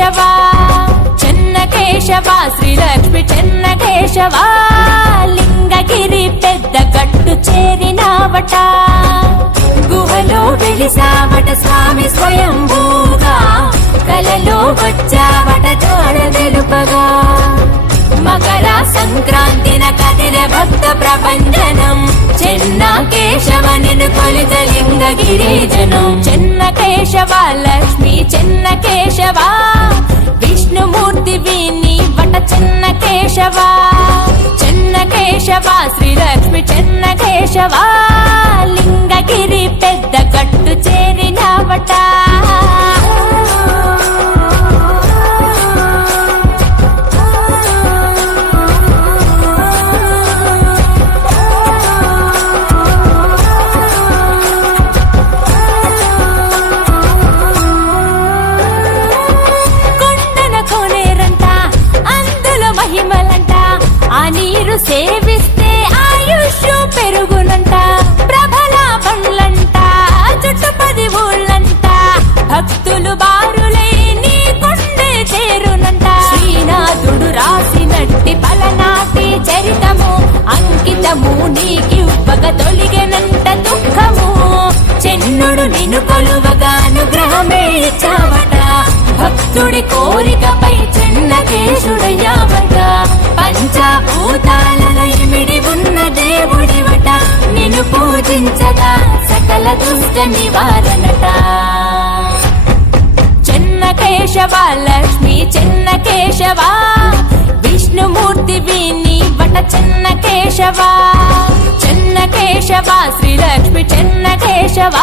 కేశవ చెన్న కేశవ శ్రీలక్ష్మి చెన్న కేశవ లింగగిరి పెద్ద గట్టు చేరినావట గుహలో వెలిసావట స్వామి స్వయంభూగా కలలో వచ్చావట జాడ తెలుపగా మకర సంక్రాంతిన కదిల భక్త ప్రపంచనం చెన్న కేశవ నిన్ను కొలిత లింగగిరి జనం చెన్న కేశవ లక్ష్మి చెన్న కేశవ విష్ణుమూర్తి వీని వట చెన్న కేశవ చెన్న కేశవ శ్రీలక్ష్మి చెన్న కేశవ లింగగిరి పెద్ద గట్టు చేరినావట సేవిస్తే ఆయుష్ పెరుగునంట ప్రభల బండ్లంట చుట్టుపది ఊళ్ళంట భక్తులు బారులై నీ కొండే చేరునంట శ్రీనాథుడు రాసినట్టి పలనాటి చరితము అంకితము నీకివ్వగ తొలిగనంట దుఃఖము చెన్నుడు నిన్ను కొలువగా అనుగ్రహమే ఇచ్చావట భక్తుడి కోరికపై చెన్న కేశుడయ్యావట పంచభూతాలలో ఇమిడి ఉన్న దేవుడివట నిన్ను పూజించగా సకల దుష్ట నివారణట చెన్న కేశవ లక్ష్మి చెన్న కేశవ విష్ణుమూర్తి వీని వట చెన్న కేశవ చెన్న కేశవ శ్రీలక్ష్మి చెన్న కేశవ